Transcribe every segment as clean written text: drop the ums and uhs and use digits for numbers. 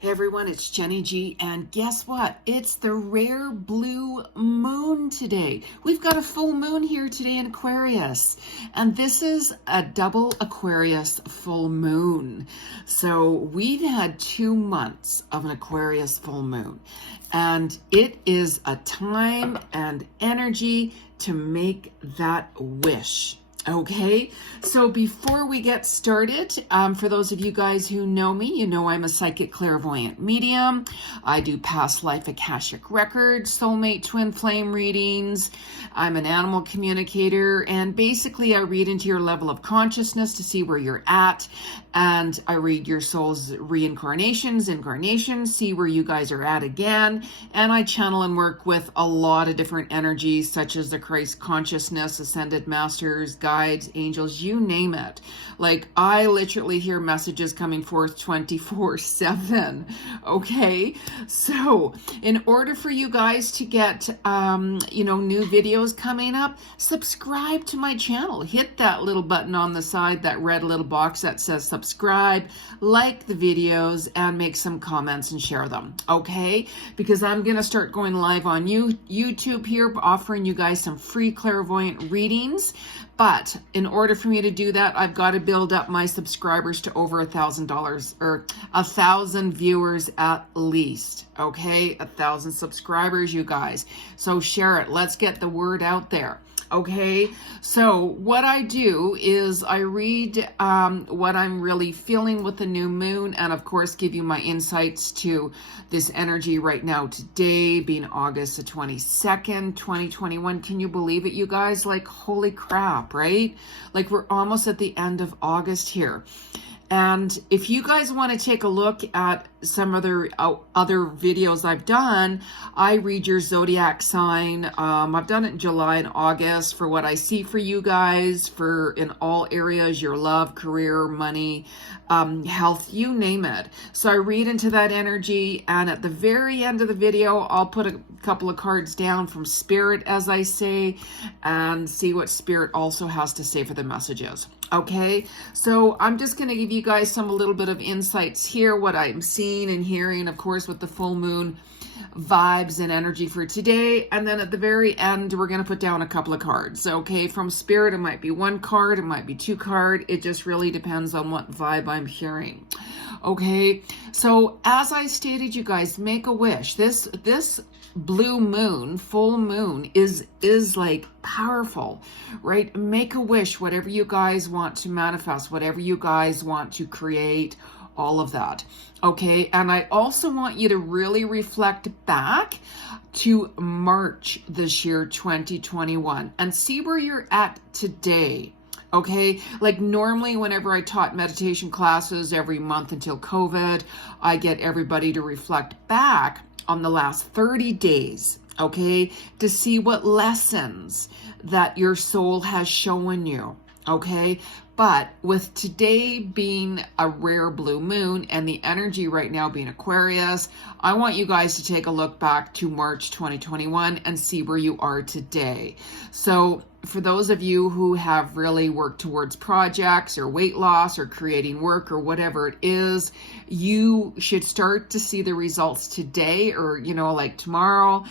Hey everyone, it's Jeni Ji, and guess what? It's the rare blue moon today. We've got a full moon here today in Aquarius, and this is a double Aquarius full moon. So we've had 2 months of an Aquarius full moon, and it is a time and energy to make that wish. Okay, so before we get started, for those of you guys who know me, you know I'm a psychic clairvoyant medium. I do past life Akashic records, soulmate twin flame readings. I'm an animal communicator, and basically I read into your level of consciousness to see where you're at, and I read your soul's reincarnations, incarnations, see where you guys are at again, and I channel and work with a lot of different energies such as the Christ consciousness, ascended masters, guides, angels, you name it. Like, I literally hear messages coming forth 24/7. Okay, so in order for you guys to get new videos coming up, subscribe to my channel. Hit that little button on the side, that red little box that says subscribe, like the videos, and make some comments and share them. Okay, because I'm gonna start going live on YouTube here, offering you guys some free clairvoyant readings. But in order for me to do that, I've got to build up my subscribers to over $1,000 or 1,000 viewers at least. Okay, 1,000 subscribers, you guys. So share it. Let's get the word out there. Okay, so what I do is I read what I'm really feeling with the new moon, and of course give you my insights to this energy right now today, being August the 22nd, 2021. Can you believe it, you guys? Like, holy crap, right? Like, we're almost at the end of August here. And if you guys want to take a look at some other videos I've done, I read your zodiac sign. I've done it in July and August for what I see for you guys, for in all areas, your love, career, money, health, you name it. So I read into that energy, and at the very end of the video, I'll put a couple of cards down from Spirit, as I say, and see what Spirit also has to say for the messages. Okay, so I'm just going to give you guys a little bit of insights here, what I'm seeing and hearing, of course, with the full moon vibes and energy for today. And then at the very end, we're going to put down a couple of cards. Okay, from Spirit, it might be 1 card, it might be 2 cards. It just really depends on what vibe I'm hearing. Okay, so as I stated, you guys, make a wish. This blue moon, full moon, is like powerful, right? Make a wish, whatever you guys want to manifest, whatever you guys want to create, all of that. Okay, and I also want you to really reflect back to March this year, 2021, and see where you're at today. Okay, like normally whenever I taught meditation classes every month until COVID, I get everybody to reflect back on the last 30 days, okay, to see what lessons that your soul has shown you, okay? But with today being a rare blue moon and the energy right now being Aquarius, I want you guys to take a look back to March 2021 and see where you are today. So for those of you who have really worked towards projects or weight loss or creating work or whatever it is, you should start to see the results today, or, like tomorrow,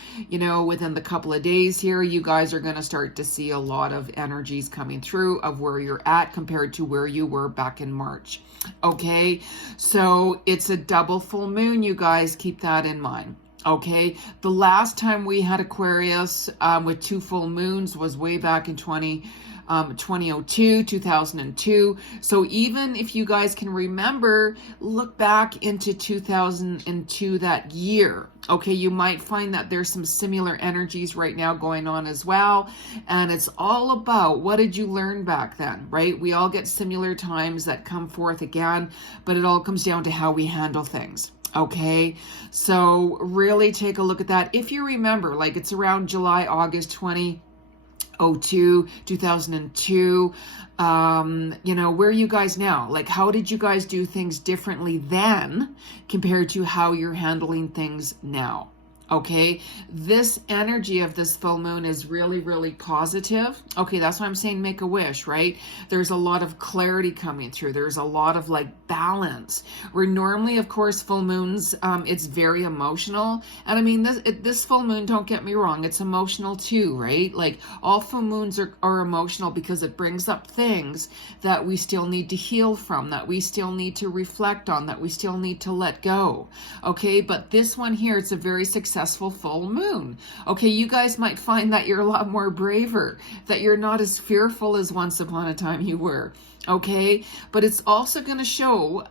within the couple of days here, you guys are going to start to see a lot of energies coming through of where you're at compared to where you were back in March. Okay, so it's a double full moon, you guys, keep that in mind. Okay, the last time we had Aquarius with 2 full moons was way back in 2002, 2002. So even if you guys can remember, look back into 2002, that year. Okay, you might find that there's some similar energies right now going on as well. And it's all about, what did you learn back then, right? We all get similar times that come forth again, but it all comes down to how we handle things. Okay, so really take a look at that. If you remember, like, it's around July, August 2002, 2002, where are you guys now? Like, how did you guys do things differently then compared to how you're handling things now? Okay, this energy of this full moon is really, really positive. Okay, that's why I'm saying make a wish, right? There's a lot of clarity coming through. There's a lot of like balance. Where normally, of course, full moons, it's very emotional. And I mean, this full moon, don't get me wrong, it's emotional too, right? Like all full moons are emotional because it brings up things that we still need to heal from, that we still need to reflect on, that we still need to let go. Okay, but this one here, it's a very successful full moon. Okay, you guys might find that you're a lot more braver, that you're not as fearful as once upon a time you were. Okay, but it's also going to show,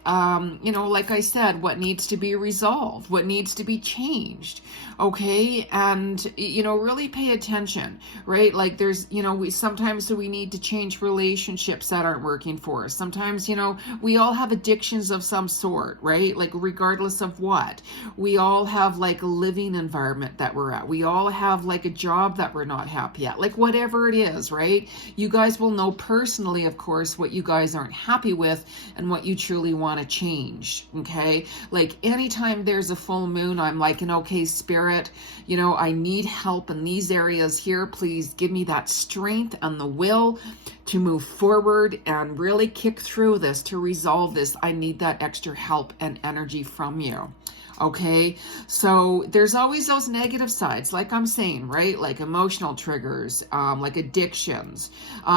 you know, like I said, what needs to be resolved, what needs to be changed. Okay, and you know, really pay attention, right? Like there's, you know, sometimes we need to change relationships that aren't working for us. Sometimes, you know, we all have addictions of some sort, right? Like regardless of what, we all have like a living environment that we're at. We all have like a job that we're not happy at, like whatever it is, right? You guys will know personally, of course, what you guys aren't happy with and what you truly want to change. Okay, like anytime there's a full moon, I'm like, okay, spirit, you know, I need help in these areas here. Please give me that strength and the will to move forward and really kick through this, to resolve this. I need that extra help and energy from you. Okay, so there's always those negative sides, like I'm saying, right? Like emotional triggers, like addictions.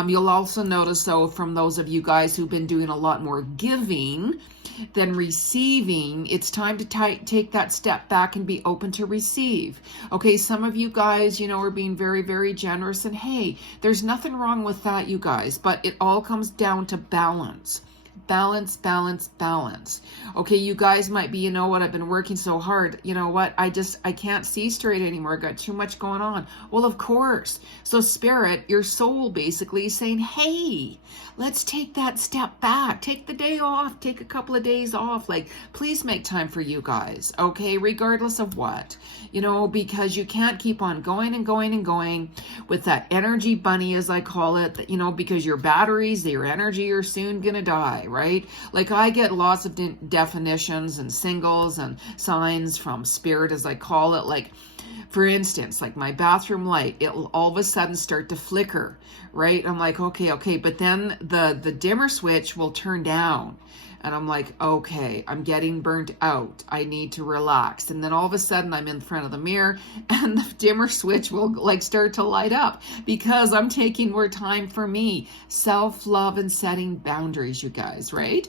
You'll also notice, though, from those of you guys who've been doing a lot more giving than receiving, it's time to take that step back and be open to receive. Okay, some of you guys, you know, are being very, very generous, and hey, there's nothing wrong with that, you guys, but it all comes down to balance. Balance, balance, balance. Okay, you guys might be, you know what, I've been working so hard. You know what, I can't see straight anymore. I've got too much going on. Well, of course. So spirit, your soul basically is saying, hey, let's take that step back. Take the day off. Take a couple of days off. Like, please make time for you guys. Okay, regardless of what. You know, because you can't keep on going and going and going with that energy bunny, as I call it, you know, because your batteries, your energy are soon going to die, right? Like I get lots of definitions and singles and signs from spirit, as I call it. Like, for instance, like my bathroom light, it'll all of a sudden start to flicker, right? I'm like, okay, but then the dimmer switch will turn down. And I'm like, okay, I'm getting burnt out. I need to relax. And then all of a sudden I'm in front of the mirror and the dimmer switch will like start to light up because I'm taking more time for me. Self-love and setting boundaries, you guys, right?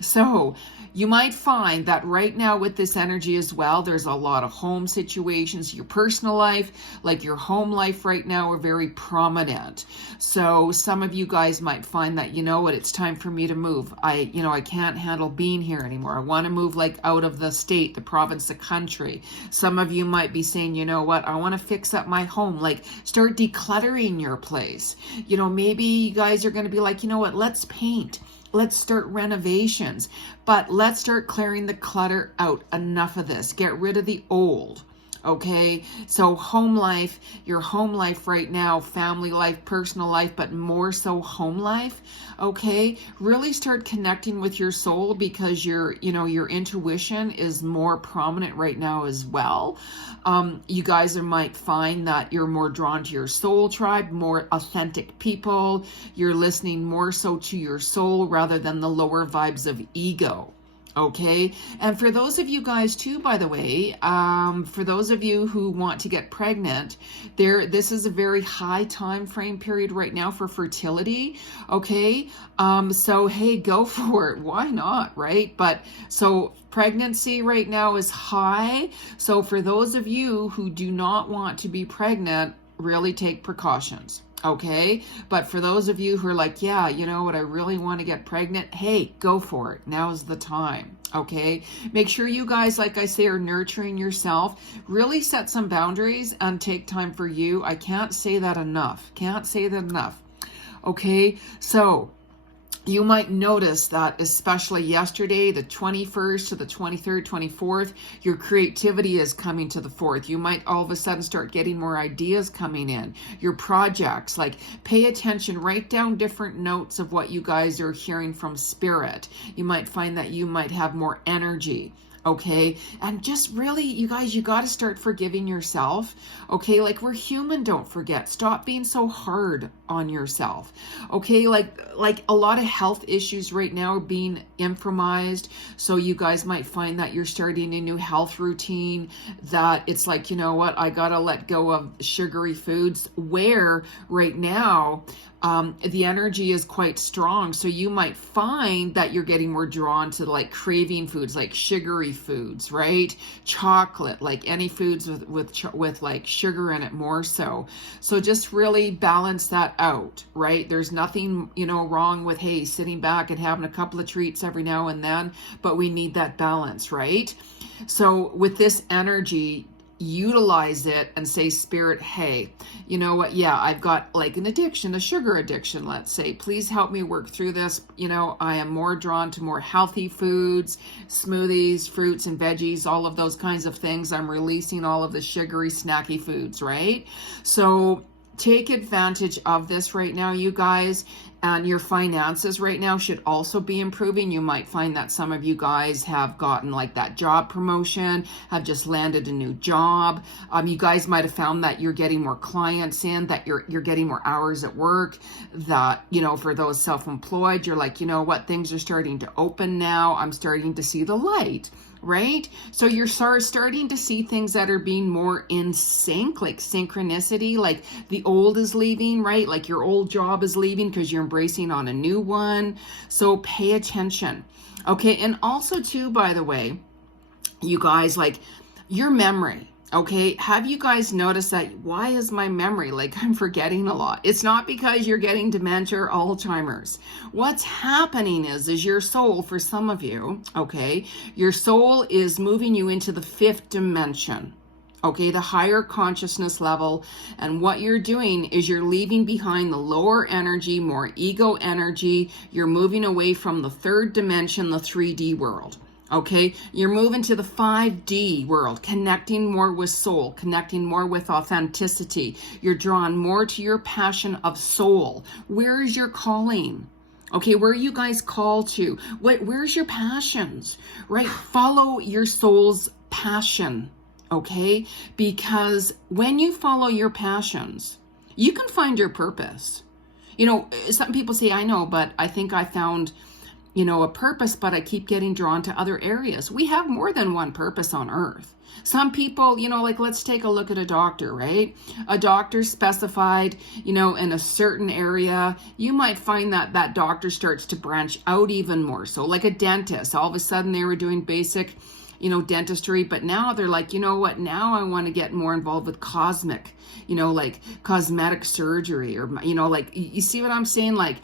So you might find that right now with this energy as well, there's a lot of home situations. Your personal life, like your home life right now, are very prominent. So some of you guys might find that, you know what, it's time for me to move. I can't handle being here anymore. I want to move like out of the state, the province, the country. Some of you might be saying, you know what, I want to fix up my home. Like start decluttering your place. You know, maybe you guys are going to be like, you know what, let's paint. Let's start renovations, but let's start clearing the clutter out. Enough of this. Get rid of the old. Okay, so home life, your home life right now, family life, personal life, but more so home life. Okay, really start connecting with your soul because your intuition is more prominent right now as well. You guys might find that you're more drawn to your soul tribe, more authentic people. You're listening more so to your soul rather than the lower vibes of ego. Okay, and for those of you guys too, by the way, for those of you who want to get pregnant, this is a very high time frame period right now for fertility. Okay, so hey, go for it. Why not, right? But so pregnancy right now is high. So for those of you who do not want to be pregnant, really take precautions. Okay, but for those of you who are like, yeah, you know what, I really want to get pregnant, hey, go for it. Now's the time. Okay, make sure you guys, like I say, are nurturing yourself. Really set some boundaries and take time for you. I can't say that enough. Okay, so You might notice that especially yesterday, the 21st to the 23rd, 24th, your creativity is coming to the forth. You might all of a sudden start getting more ideas coming in. Your projects, like pay attention, write down different notes of what you guys are hearing from spirit. You might find that you might have more energy. Okay, and just really, you guys, you got to start forgiving yourself. Okay, like we're human, don't forget. Stop being so hard on yourself. Okay, like a lot of health issues right now are being infirmized. So you guys might find that you're starting a new health routine, that it's like, you know what, I got to let go of sugary foods, where right now the energy is quite strong. So you might find that you're getting more drawn to like craving foods, like sugary foods, right? Chocolate, like any foods with like sugar in it more so. So just really balance that out, right? There's nothing, you know, wrong with, hey, sitting back and having a couple of treats every now and then, but we need that balance, right? So with this energy, utilize it and say, spirit, hey, you know what, yeah, I've got like an addiction, a sugar addiction, let's say, please help me work through this. You know, I am more drawn to more healthy foods, smoothies, fruits and veggies, all of those kinds of things. I'm releasing all of the sugary snacky foods, right? So take advantage of this right now, you guys. And your finances right now should also be improving. You might find that some of you guys have gotten like that job promotion, have just landed a new job. You guys might have found that you're getting more clients in, that you're getting more hours at work, that, you know, for those self-employed, you're like, you know what, things are starting to open now. I'm starting to see the light. Right? So you're starting to see things that are being more in sync, like synchronicity, like the old is leaving, right? Like your old job is leaving because you're embracing on a new one. So pay attention. Okay. And also too, by the way, you guys, like your memory. Okay, have you guys noticed that? Why is my memory like I'm forgetting a lot? It's not because you're getting dementia or Alzheimer's. What's happening is your soul, for some of you, okay, your soul is moving you into the 5th dimension. Okay, the higher consciousness level. And what you're doing is you're leaving behind the lower energy, more ego energy. You're moving away from the 3rd dimension, the 3D world. Okay, you're moving to the 5D world, connecting more with soul, connecting more with authenticity. You're drawn more to your passion of soul. Where is your calling? Okay, where are you guys called to? Where's your passions, right? Follow your soul's passion, okay? Because when you follow your passions, you can find your purpose. You know, some people say, I know, but I think I found, you know, a purpose, but I keep getting drawn to other areas. We have more than one purpose on earth. Some people, you know, like let's take a look at a doctor, right? A doctor specified, you know, in a certain area. You might find that that doctor starts to branch out even more. So like a dentist, all of a sudden they were doing basic, you know, dentistry, but now they're like, you know what, now I want to get more involved with cosmetic, you know, like cosmetic surgery, or, you know, like, you see what I'm saying? Like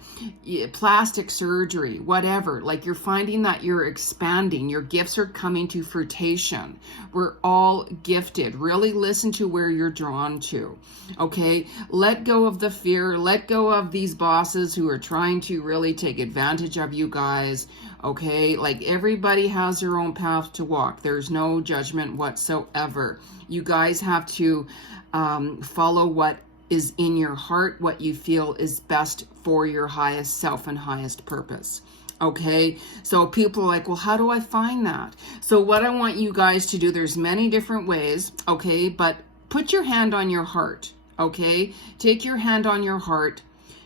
plastic surgery, whatever. Like you're finding that you're expanding, your gifts are coming to fruition. We're all gifted. Really listen to where you're drawn to. Okay. Let go of the fear. Let go of these bosses who are trying to really take advantage of you guys. Okay, like everybody has their own path to walk. There's no judgment whatsoever. You guys have to follow what is in your heart, what you feel is best for your highest self and highest purpose. Okay, so people are like, well, how do I find that? So what I want you guys to do, there's many different ways, okay, but put your hand on your heart, okay? Take your hand on your heart,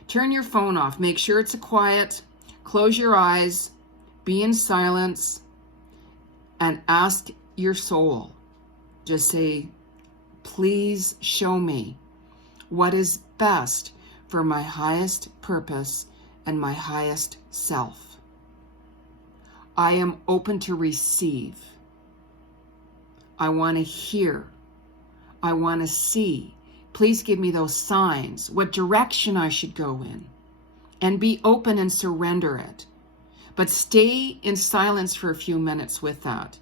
turn your phone off, make sure it's quiet, close your eyes, be in silence, and ask your soul. Just say, please show me what is best for my highest purpose and my highest self. I am open to receive. I want to hear. I want to see. Please give me those signs, what direction I should go in, and be open and surrender it. But stay in silence for a few minutes with that.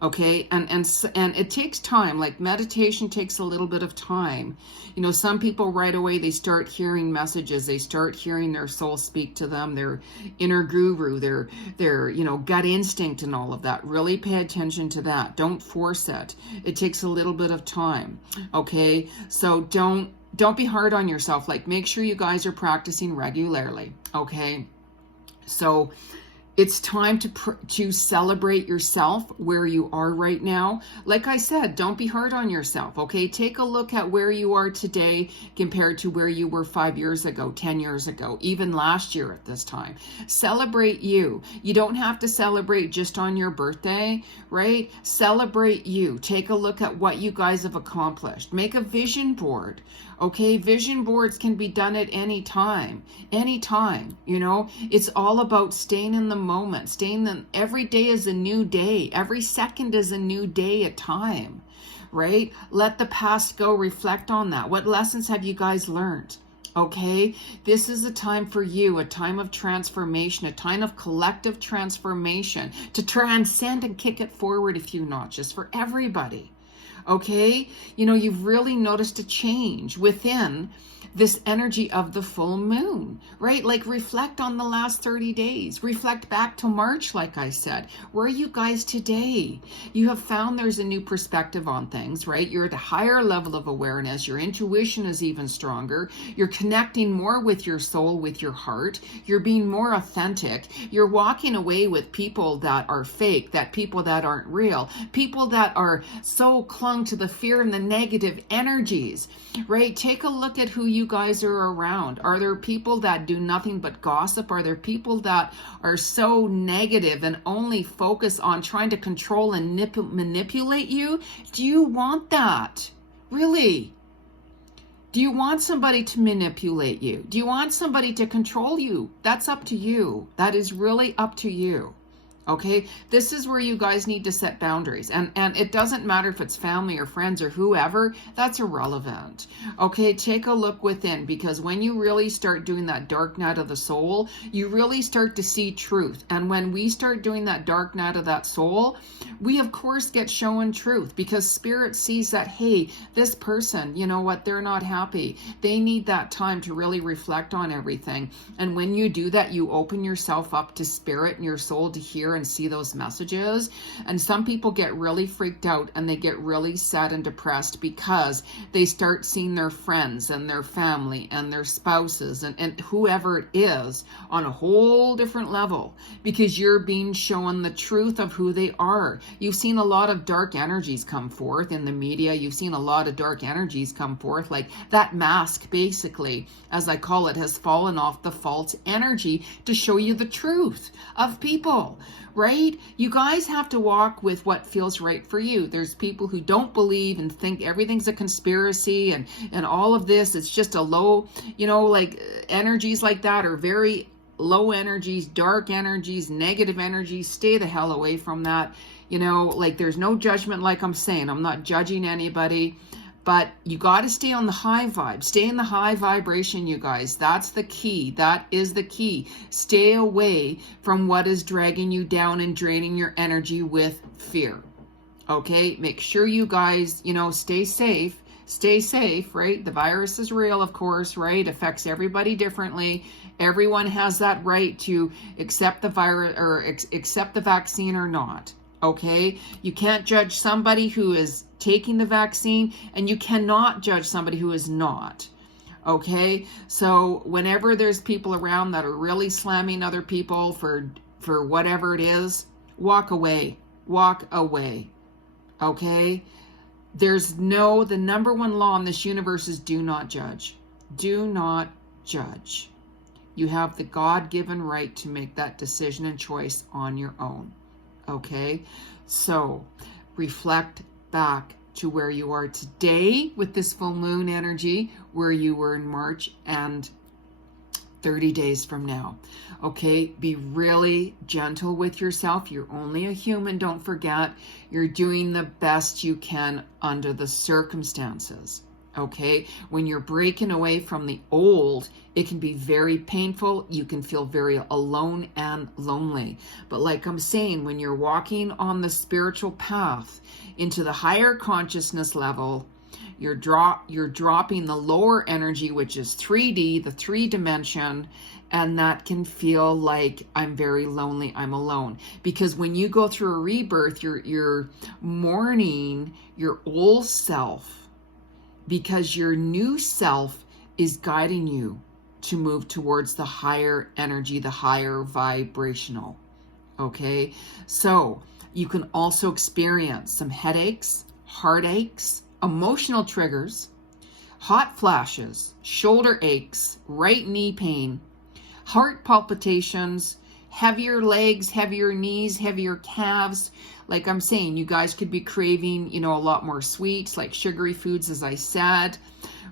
Okay, and it takes time. Like meditation takes a little bit of time. You know, some people right away, they start hearing messages, they start hearing their soul speak to them, their inner guru, their you know, gut instinct and all of that. Really pay attention to that. Don't force it. It takes a little bit of time. Okay, so don't be hard on yourself. Like, make sure you guys are practicing regularly. Okay, so it's time to celebrate yourself where you are right now. Like I said, don't be hard on yourself, okay? Take a look at where you are today compared to where you were 5 years ago, 10 years ago, even last year at this time. Celebrate you. You don't have to celebrate just on your birthday, right? Celebrate you. Take a look at what you guys have accomplished. Make a vision board. Okay, vision boards can be done at any time, you know. It's all about staying in the moment, every day is a new day, every second is a new day at time, right? Let the past go, reflect on that. What lessons have you guys learned? Okay, this is a time for you, a time of transformation, a time of collective transformation to transcend and kick it forward a few notches for everybody. Okay, you know, you've really noticed a change within this energy of the full moon, right? Like, reflect on the last 30 days. Reflect back to March, like I said. Where are you guys today? You have found there's a new perspective on things, right? You're at a higher level of awareness. Your intuition is even stronger. You're connecting more with your soul, with your heart. You're being more authentic. You're walking away with people that are fake, that people that aren't real, people that are so clung to the fear and the negative energies, right? Take a look at who you guys are around. Are there people that do nothing but gossip? Are there people that are so negative and only focus on trying to control and manipulate you? Do you want that? Really? Do you want somebody to manipulate you? Do you want somebody to control you? That's up to you. That is really up to you. Okay, this is where you guys need to set boundaries, and it doesn't matter if it's family or friends or whoever, that's irrelevant. Okay, take a look within, because when you really start doing that dark night of the soul, you really start to see truth. And when we start doing that dark night of that soul, we of course get shown truth, because spirit sees that, hey, this person, you know what, they're not happy. They need that time to really reflect on everything. And when you do that, you open yourself up to spirit and your soul to hear and see those messages. And some people get really freaked out and they get really sad and depressed because they start seeing their friends and their family and their spouses and whoever it is on a whole different level, because you're being shown the truth of who they are. You've seen a lot of dark energies come forth in the media. You've seen a lot of dark energies come forth. Like, that mask, basically, as I call it, has fallen off the false energy to show you the truth of people. Right? You guys have to walk with what feels right for you. There's people who don't believe and think everything's a conspiracy and all of this. It's just a low, you know, like energies like that are very low energies, dark energies, negative energies. Stay the hell away from that. You know, like, there's no judgment, like I'm saying. I'm not judging anybody. But you got to stay on the high vibe. Stay in the high vibration, you guys. That's the key. That is the key. Stay away from what is dragging you down and draining your energy with fear. Okay? Make sure you guys, you know, stay safe. Stay safe, right? The virus is real, of course, right? Affects everybody differently. Everyone has that right to accept the virus or accept the vaccine or not. Okay? You can't judge somebody who is taking the vaccine, and you cannot judge somebody who is not. Okay? So whenever there's people around that are really slamming other people for whatever it is, walk away. Walk away. Okay? The number one law in this universe is do not judge. Do not judge. You have the God-given right to make that decision and choice on your own. Okay? So reflect back to where you are today with this full moon energy, where you were in March, and 30 days from now. Okay, be really gentle with yourself. You're only a human, don't forget. You're doing the best you can under the circumstances. Okay, when you're breaking away from the old, it can be very painful. You can feel very alone and lonely. But like I'm saying, when you're walking on the spiritual path into the higher consciousness level, you're dropping the lower energy, which is 3D, the 3D, and that can feel like I'm very lonely, I'm alone. Because when you go through a rebirth, you're mourning your old self, because your new self is guiding you to move towards the higher energy, the higher vibrational. Okay, so you can also experience some headaches, heartaches, emotional triggers, hot flashes, shoulder aches, right knee pain, heart palpitations, heavier legs, heavier knees, heavier calves. Like I'm saying, you guys could be craving, a lot more sweets, like sugary foods, as I said,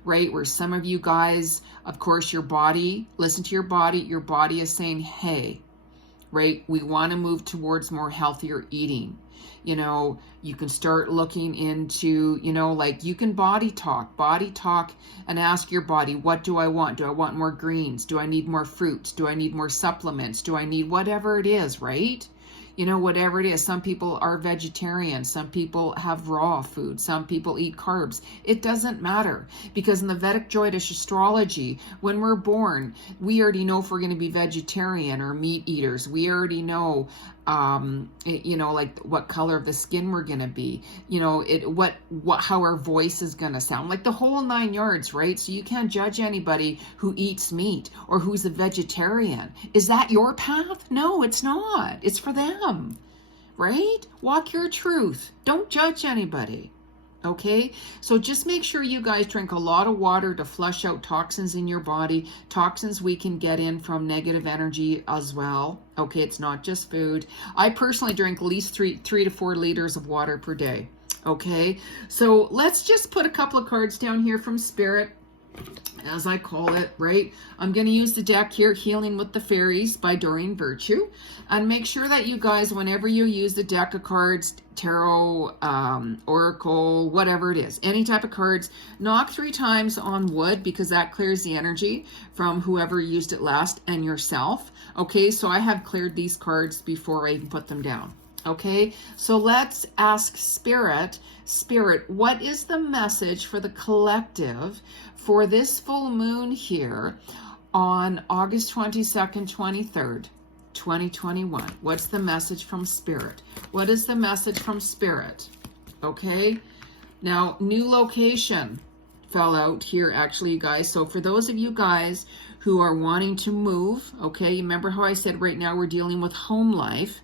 right? Where some of you guys, of course, your body, listen to your body. Your body is saying, hey, right? We want to move towards more healthier eating. You can start looking into, like you can body talk and ask your body, what do I want? Do I want more greens? Do I need more fruits? Do I need more supplements? Do I need whatever it is, right? Whatever it is. Some people are vegetarian. Some people have raw food. Some people eat carbs. It doesn't matter, because in the Vedic Jyotish astrology, when we're born, we already know if we're going to be vegetarian or meat eaters. We already know, like what color of the skin we're going to be, how our voice is going to sound, like the whole 9 yards, right? So you can't judge anybody who eats meat or who's a vegetarian. Is that your path? No, it's not. It's for them, right? Walk your truth. Don't judge anybody. Okay, so just make sure you guys drink a lot of water to flush out toxins in your body. Toxins we can get in from negative energy as well. Okay, it's not just food. I personally drink at least 3 to 4 liters of water per day. Okay, so let's just put a couple of cards down here from Spirit, as I call it, right? I'm going to use the deck here, Healing with the Fairies by Doreen Virtue. And make sure that you guys, whenever you use the deck of cards, tarot, oracle, whatever it is, any type of cards, knock 3 times on wood, because that clears the energy from whoever used it last and yourself. Okay, so I have cleared these cards before I even put them down. Okay, so let's ask Spirit, what is the message for the collective for this full moon here on August 22nd, 23rd, 2021? What's the message from Spirit? What is the message from Spirit? Okay, now new location fell out here, actually, you guys. So for those of you guys who are wanting to move, okay, you remember how I said right now we're dealing with home life.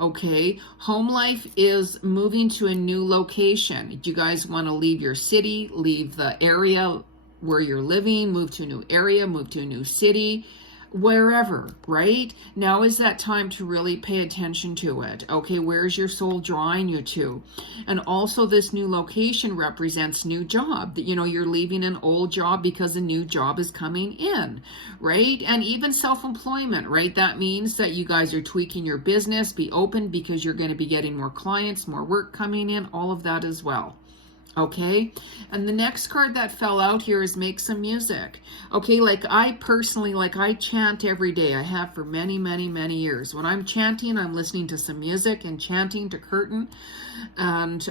Okay, home life is moving to a new location. Do you guys want to leave your city, leave the area where you're living, move to a new area, move to a new city, wherever, right? Now is that time to really pay attention to it. Okay, where's your soul drawing you to? And also this new location represents new job. That, you're leaving an old job because a new job is coming in, right? And even self-employment, right? That means that you guys are tweaking your business. Be open, because you're going to be getting more clients, more work coming in, all of that as well. Okay, and the next card that fell out here is make some music. Okay, like I personally, I chant every day. I have for many, many, many years. When I'm chanting, I'm listening to some music and chanting to curtain. And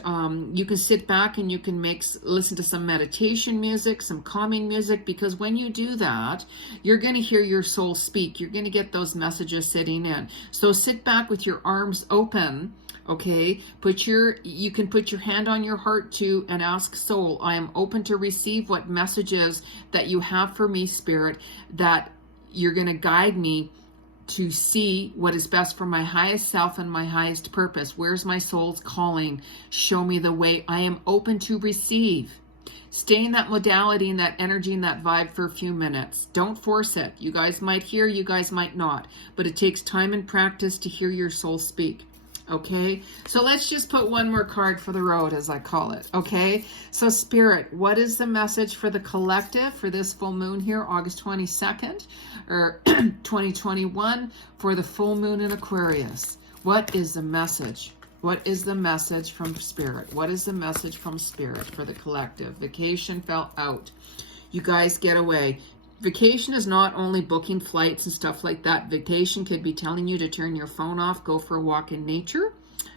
you can sit back and you can listen to some meditation music, some calming music, because when you do that, you're going to hear your soul speak. You're going to get those messages sitting in. So sit back with your arms open. Okay, you can put your hand on your heart too and ask soul, I am open to receive what messages that you have for me, Spirit, that you're going to guide me to see what is best for my highest self and my highest purpose. Where's my soul's calling? Show me the way. I am open to receive. Stay in that modality and that energy and that vibe for a few minutes. Don't force it. You guys might hear, you guys might not, but it takes time and practice to hear your soul speak. Okay, so let's just put one more card for the road, as I call it. Okay, so Spirit, what is the message for the collective for this full moon here, August 22nd, or 2021, for the full moon in Aquarius? What is the message What is the message from Spirit? What is the message from Spirit for the collective? Vacation fell out. You guys get away. Vacation is not only booking flights and stuff like that. Vacation could be telling you to turn your phone off, go for a walk in nature.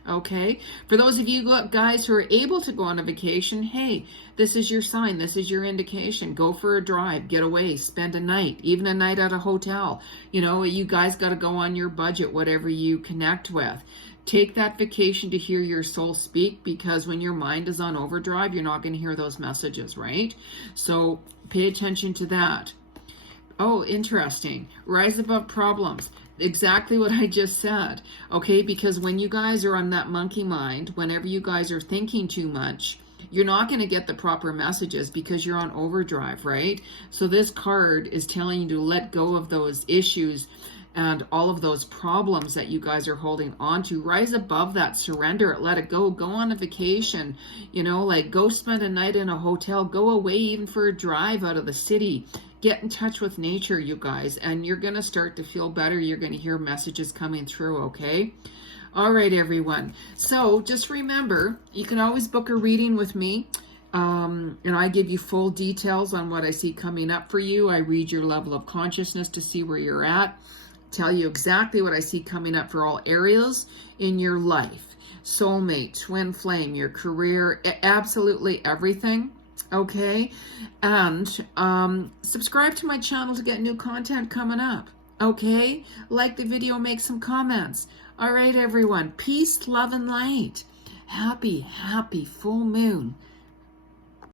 Okay, for those of you guys who are able to go on a vacation, hey, this is your sign, this is your indication. Go for a drive, get away, spend a night, even a night at a hotel. You know, you guys got to go on your budget, whatever you connect with. Take that vacation to hear your soul speak, because when your mind is on overdrive, you're not going to hear those messages, right? So pay attention to that. Oh, interesting. Rise above problems. Exactly what I just said. Okay, because when you guys are on that monkey mind, whenever you guys are thinking too much, you're not going to get the proper messages because you're on overdrive, right? So this card is telling you to let go of those issues and all of those problems that you guys are holding on to. Rise above that, surrender it, let it go. Go on a vacation, you know, like go spend a night in a hotel, go away even for a drive out of the city. Get in touch with nature, you guys, and you're going to start to feel better. You're going to hear messages coming through, okay? All right, everyone. So just remember, you can always book a reading with me, and I give you full details on what I see coming up for you. I read your level of consciousness to see where you're at, tell you exactly what I see coming up for all areas in your life. Soulmate, twin flame, your career, absolutely everything. Okay, and subscribe to my channel to get new content coming up. Okay, like the video, make some comments. All right, everyone, peace, love, and light. Happy full moon.